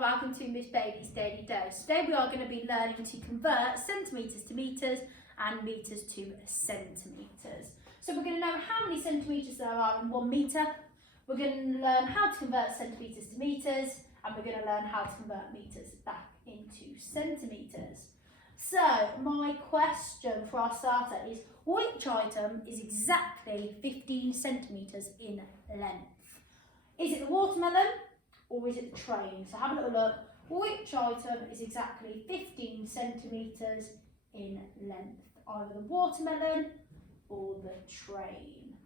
and welcome to Miss Bailey's Daily Dose. Today we are going to be learning to convert centimetres to metres and metres to centimetres. So we're going to know how many centimetres there are in 1 metre, we're going to learn how to convert centimetres to metres, and we're going to learn how to convert metres back into centimetres. So my question for our starter is, which item is exactly 15 centimetres in length? Is it the watermelon? Or is it the train? So have a little look. Which item is exactly 15 centimetres in length? Either the watermelon or the train.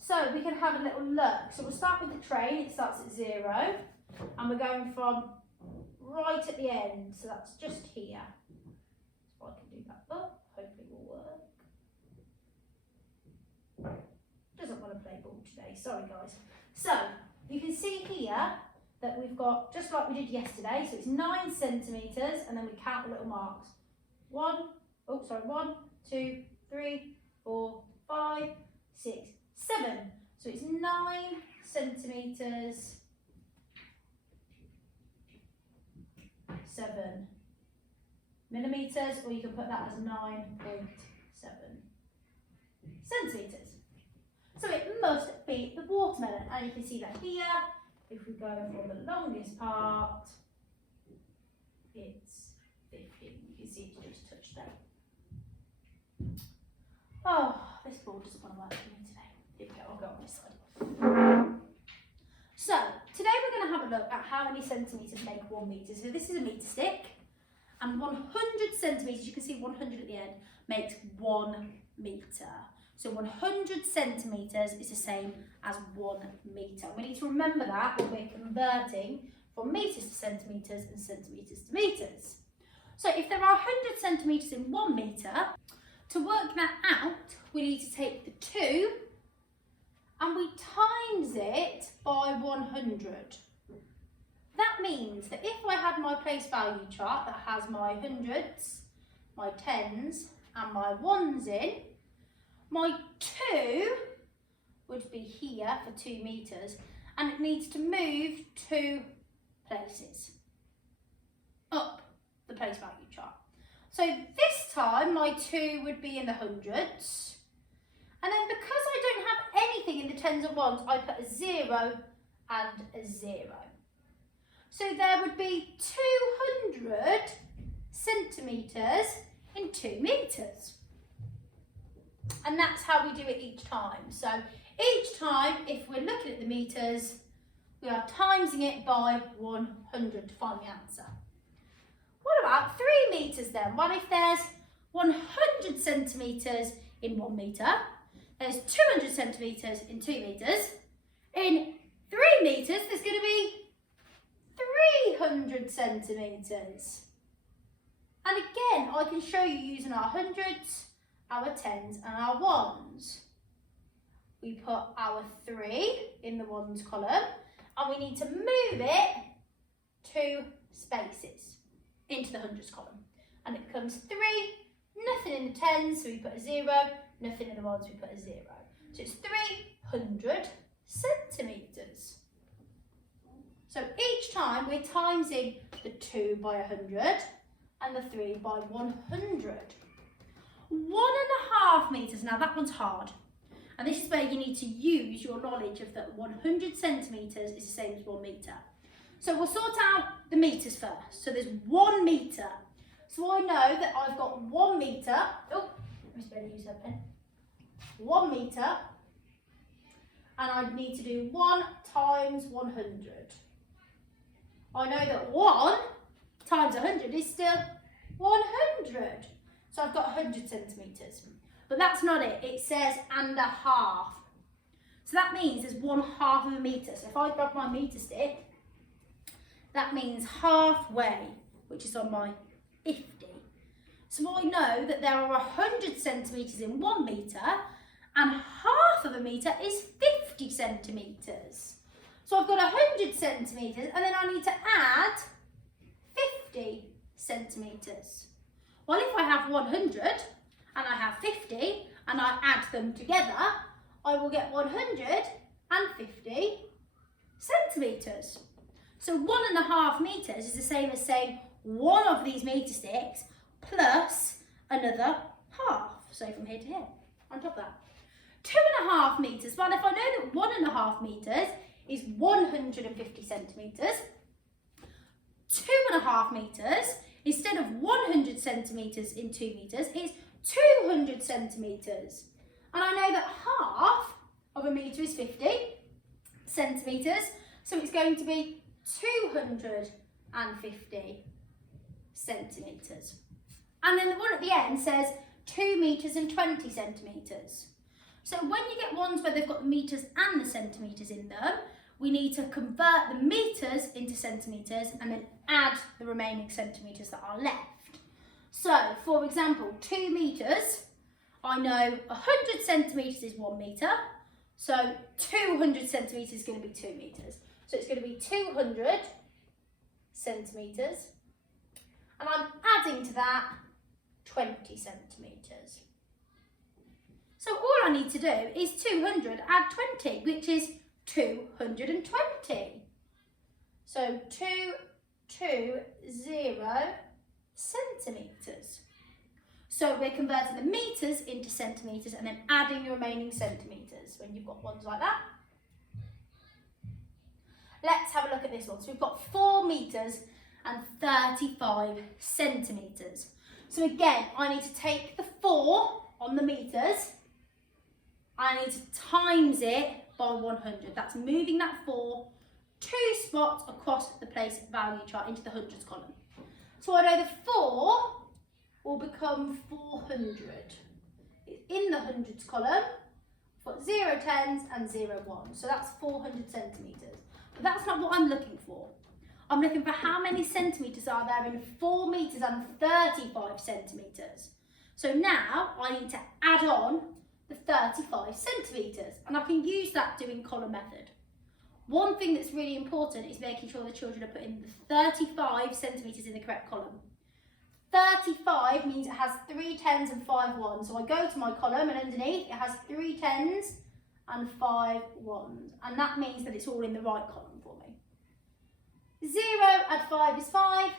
So we can have a little look. So we'll start with the train. It starts at 0. And we're going from right at the end. So that's just here. So I can do that up. Hopefully it will work. Doesn't want to play ball today. Sorry guys. So you can see here that we've got, just like we did yesterday, so it's 9 centimetres, and then we count the little marks. 1, 2, 3, 4, 5, 6, 7. So it's 9 centimetres, 7 millimetres, or you can put that as 9.7 centimetres. So it must be the watermelon, and you can see that here. If we go for the longest part, it's 15. You can see it's just touched there. Oh, this ball doesn't want to work for me today. Here we go, I'll go on this side. So, today we're going to have a look at how many centimetres make 1 metre. So this is a metre stick, and 100 centimetres, you can see 100 at the end, makes 1 metre. So 100 centimetres is the same as 1 metre. We need to remember that when we're converting from metres to centimetres and centimetres to metres. So if there are 100 centimetres in 1 metre, to work that out, we need to take the 2 and we times it by 100. That means that if I had my place value chart that has my hundreds, my tens and my ones in, my 2 would be here for 2 metres, and it needs to move 2 places up the place value chart. So this time my 2 would be in the hundreds, and then because I don't have anything in the tens and ones, I put a 0 and a 0. So there would be 200 centimetres in 2 metres. And that's how we do it each time. So each time, if we're looking at the metres, we are timesing it by 100 to find the answer. What about 3 metres then? Well, if there's 100 centimetres in 1 metre, there's 200 centimetres in 2 metres. In 3 metres, there's going to be 300 centimetres. And again, I can show you using our hundreds, our tens and our ones. We put our 3 in the ones column, and we need to move it 2 spaces into the hundreds column, and it becomes 3, nothing in the tens, so we put a 0, nothing in the ones, we put a 0. So it's 300 centimetres. So each time we're timesing the 2 by 100 and the 3 by 100. 1.5 metres, now that one's hard, and this is where you need to use your knowledge of that 100 centimetres is the same as 1 metre. So we'll sort out the metres first. So there's 1 metre. So I know that I've got 1 metre, oh, I better use that pen, 1 metre, and I need to do 1 times 100. I know that 1 times 100 is still 100. So I've got 100 centimetres, but that's not it. It says and a half. So that means there's 1/2 of a metre. So if I grab my metre stick, that means halfway, which is on my 50. So I know that there are 100 centimetres in 1 metre, and half of a metre is 50 centimetres. So I've got 100 centimetres, and then I need to add 50 centimetres. Well, if I have 100 and I have 50 and I add them together, I will get 150 centimetres. So 1.5 metres is the same as saying one of these metre sticks plus another half. So from here to here, on top of that. 2.5 metres, well, if I know that 1.5 metres is 150 centimetres, 2.5 metres, instead of 100 centimetres in 2 metres, is 200 centimetres. And I know that half of a metre is 50 centimetres, so it's going to be 250 centimetres. And then the one at the end says 2 metres and 20 centimetres. So when you get ones where they've got the metres and the centimetres in them, we need to convert the metres into centimetres and then add the remaining centimetres that are left. So, for example, 2 metres, I know 100 centimetres is 1 metre, so 200 centimetres is going to be 2 metres. So it's going to be 200 centimetres, and I'm adding to that 20 centimetres. So all I need to do is 200 add 20, which is 220. So 220 centimetres. So we're converting the metres into centimetres and then adding the remaining centimetres when you've got ones like that. Let's have a look at this one. So we've got 4 metres and 35 centimetres. So again, I need to take the 4 on the metres, I need to times it by 100. That's moving that 4 2 spots across the place value chart into the hundreds column. So I know the 4 will become 400. It's in the hundreds column. I've got 0 tens and 0 ones. So that's 400 centimetres. But that's not what I'm looking for. I'm looking for how many centimetres are there in 4 metres and 35 centimetres. So now I need to add on the 35 centimetres, and I can use that doing column method. One thing that's really important is making sure the children are putting the 35 centimetres in the correct column. 35 means it has 3 tens and 5 ones. So I go to my column and underneath it has 3 tens and 5 ones. And that means that it's all in the right column for me. 0 add 5 is 5.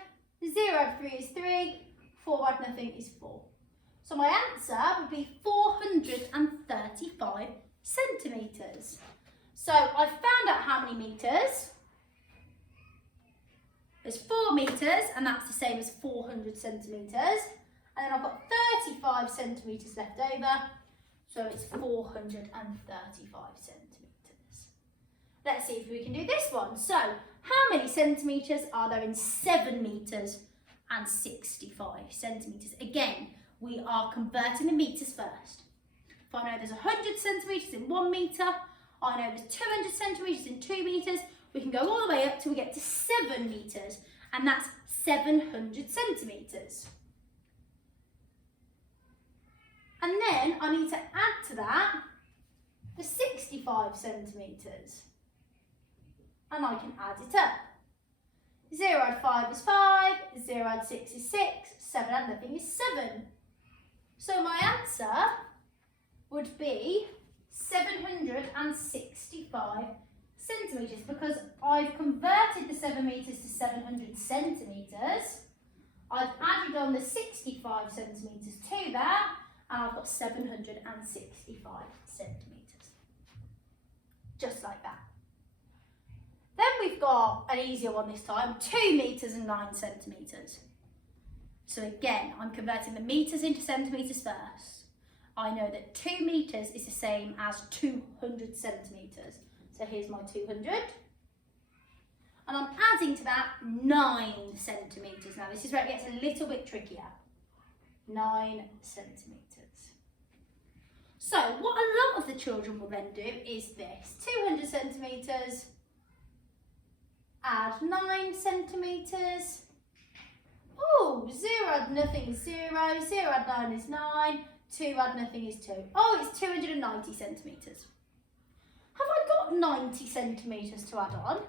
0 add 3 is 3. 4 add nothing is 4. So my answer would be 435 centimetres. So I've found out how many metres. There's 4 metres, and that's the same as 400 centimetres. And then I've got 35 centimetres left over, so it's 435 centimetres. Let's see if we can do this one. So, how many centimetres are there in 7 metres and 65 centimetres? Again, we are converting the metres first. If I know there's 100 centimetres in 1 metre, I know there's 200 centimetres in 2 metres, we can go all the way up till we get to 7 metres, and that's 700 centimetres. And then I need to add to that the 65 centimetres. And I can add it up. 0 add 5 is 5, 0 add 6 is 6, 7 add nothing is 7. So my answer would be 765 centimetres, because I've converted the 7 metres to 700 centimetres. I've added on the 65 centimetres to that, and I've got 765 centimetres. Just like that. Then we've got an easier one this time, 2 metres and 9 centimetres. So again, I'm converting the metres into centimetres first. I know that 2 metres is the same as 200 centimetres. So here's my 200. And I'm adding to that 9 centimetres. Now this is where it gets a little bit trickier. 9 centimetres. So what a lot of the children will then do is this. 200 centimetres, add 9 centimetres. Oh, 0 add nothing is 0, 0 add 9 is 9, 2 add nothing is 2. Oh, it's 290 centimetres. Have I got 90 centimetres to add on?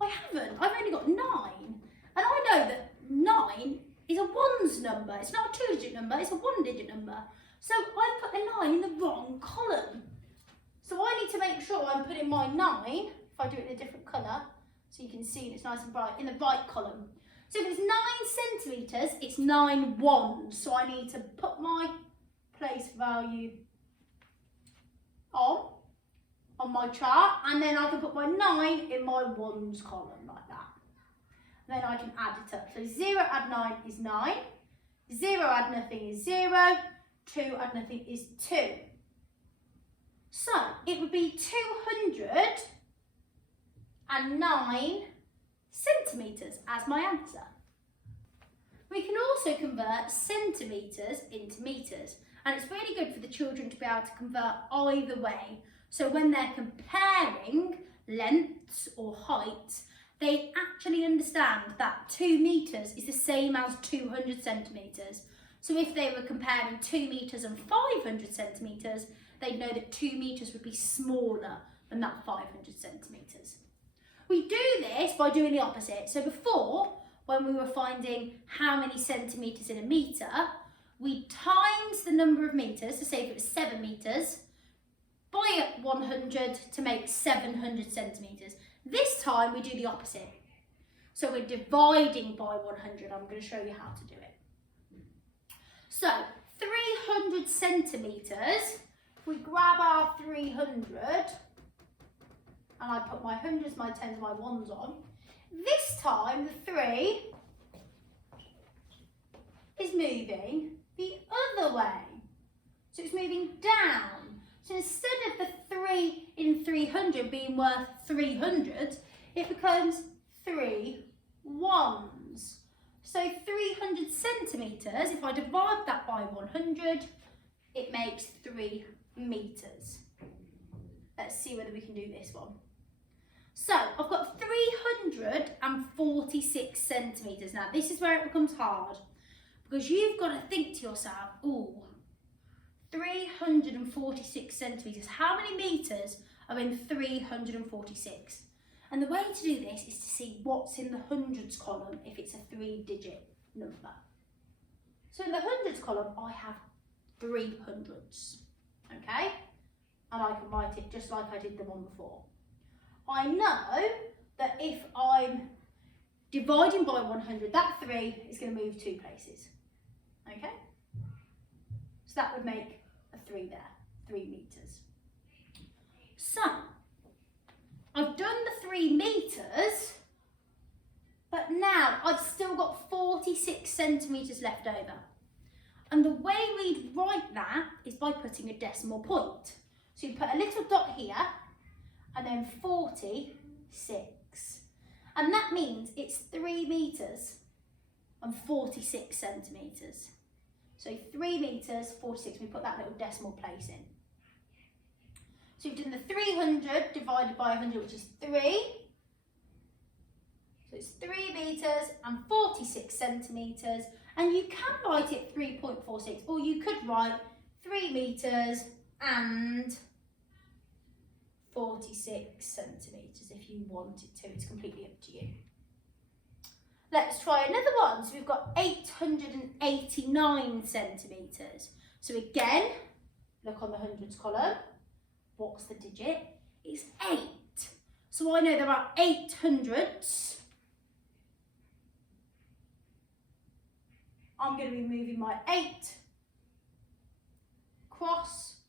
I haven't, I've only got 9. And I know that 9 is a ones number. It's not a 2-digit number, it's a 1-digit number. So I've put a 9 in the wrong column. So I need to make sure I'm putting my 9, if I do it in a different colour, So you can see it's nice and bright in the right column. So if it's 9 centimetres, it's 9 ones. So I need to put my place value on my chart, and then I can put my 9 in my ones column like that. And then I can add it up. So 0 add 9 is 9. 0 add nothing is 0. 2 add nothing is 2. So it would be 209 centimetres as my answer. We can also convert centimetres into metres, and it's really good for the children to be able to convert either way. So when they're comparing lengths or heights, they actually understand that 2 metres is the same as 200 centimetres. So if they were comparing 2 metres and 500 centimetres, they'd know that 2 metres would be smaller than that 500 centimetres. We do this by doing the opposite. So before, when we were finding how many centimetres in a metre, we times the number of metres, so say if it was 7 metres, by 100 to make 700 centimetres. This time we do the opposite. So we're dividing by 100. I'm going to show you how to do it. So 300 centimetres, if we grab our 300, and I put my hundreds, my tens, my ones on, this time the 3 is moving the other way. So it's moving down. So instead of the 3 in 300 being worth 300, it becomes 3 ones. So 300 centimetres, if I divide that by 100, it makes 3 metres. Let's see whether we can do this one. So I've got 346 centimetres. Now this is where it becomes hard, because you've got to think to yourself, ooh, 346 centimetres. How many metres are in 346? And the way to do this is to see what's in the hundreds column if it's a 3-digit number. So in the hundreds column, I have 3 hundreds, okay? And I can write it just like I did the one before. I know that if I'm dividing by 100, that 3 is going to move 2 places, okay? So that would make a 3 there, 3 metres. So, I've done the 3 metres, but now I've still got 46 centimetres left over. And the way we'd write that is by putting a decimal point. So you put a little dot here, and then 46. And that means it's 3 metres and 46 centimetres. So 3 metres, 46, we put that little decimal place in. So we've done the 300 divided by 100, which is 3. So it's 3 metres and 46 centimetres. And you can write it 3.46, or you could write 3 metres and 46 centimetres if you wanted to. It's completely up to you. Let's try another one. So we've got 889 centimetres. So again, look on the hundreds column. What's the digit? It's 8. So I know there are 8 hundreds. I'm going to be moving my 8 across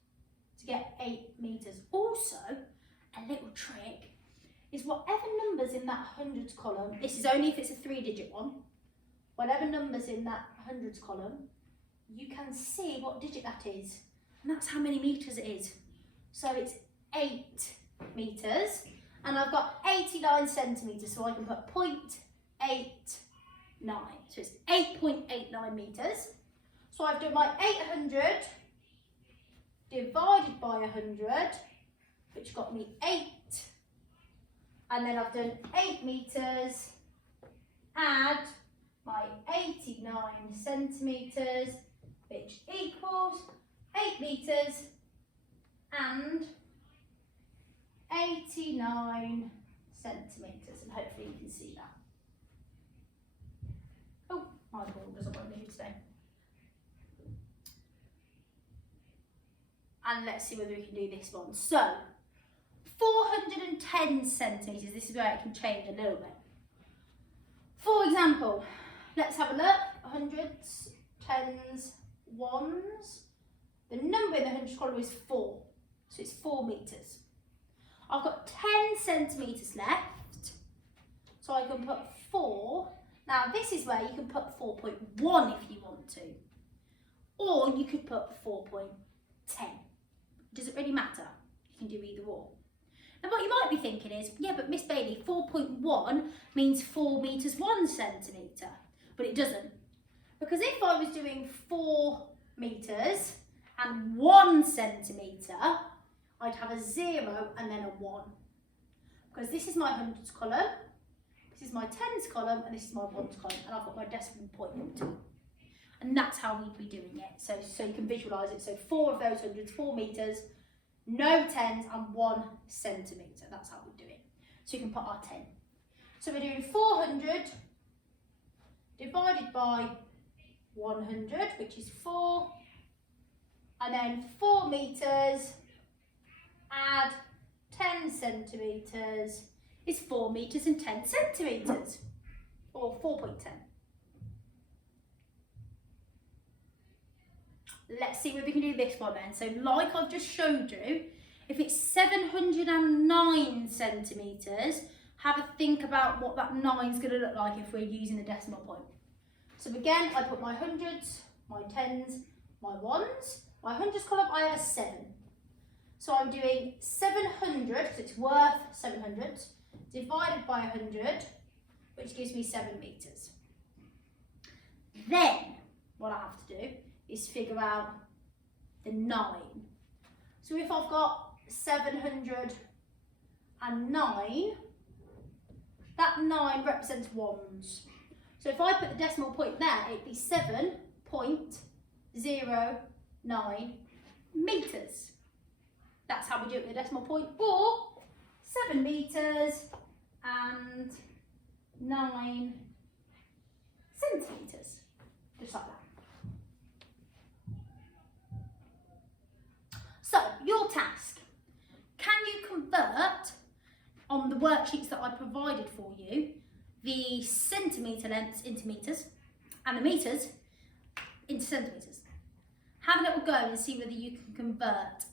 to get 8 metres. Also, a little trick is whatever numbers in that hundreds column, this is only if it's a 3-digit one, whatever numbers in that hundreds column, you can see what digit that is. And that's how many metres it is. So it's 8 metres, and I've got 89 centimetres, so I can put 0.89. So it's 8.89 metres. So I've done my 800 divided by 100, which got me 8. And then I've done 8 metres, add my 89 centimetres, which equals 8 metres and 89 centimetres. And hopefully you can see that. Oh, my ball doesn't want to move today. And let's see whether we can do this one. So, 410 centimetres. This is where it can change a little bit. For example, let's have a look. Hundreds, tens, ones. The number in the hundreds column is 4. So it's 4 metres. I've got 10 centimetres left. So I can put 4. Now this is where you can put 4.1 if you want to. Or you could put 4.10. Does it really matter? You can do either or. And what you might be thinking is, yeah, but Miss Bailey, 4.1 means 4 metres 1 centimetre. But it doesn't. Because if I was doing 4 metres and 1 centimetre, I'd have a 0 and then a 1. Because this is my hundreds column, this is my tens column, and this is my ones column, and I've got my decimal point. And that's how we'd be doing it. So you can visualise it. So 4 of those hundreds, 4 metres, no tens, and 1 centimetre. That's how we do it. So you can put our 10. So we're doing 400 divided by 100, which is 4, and then 4 metres, add 10 centimetres, is 4 metres and 10 centimetres, or 4.10. Let's see whether we can do this one then. So like I've just showed you, if it's 709 centimetres, have a think about what that 9 is going to look like if we're using the decimal point. So again, I put my hundreds, my tens, my ones. My hundreds column, I have a 7. So I'm doing 700, because it's worth 700, divided by 100, which gives me 7 metres. Then, what I have to do is figure out the 9. So if I've got 709, that 9 represents ones. So if I put the decimal point there, it'd be 7.09 metres. That's how we do it with the decimal point, or 7 metres and 9 centimetres, just like that. So, your task. Can you convert, on the worksheets that I provided for you, the centimetre lengths into metres and the metres into centimetres? Have a little go and see whether you can convert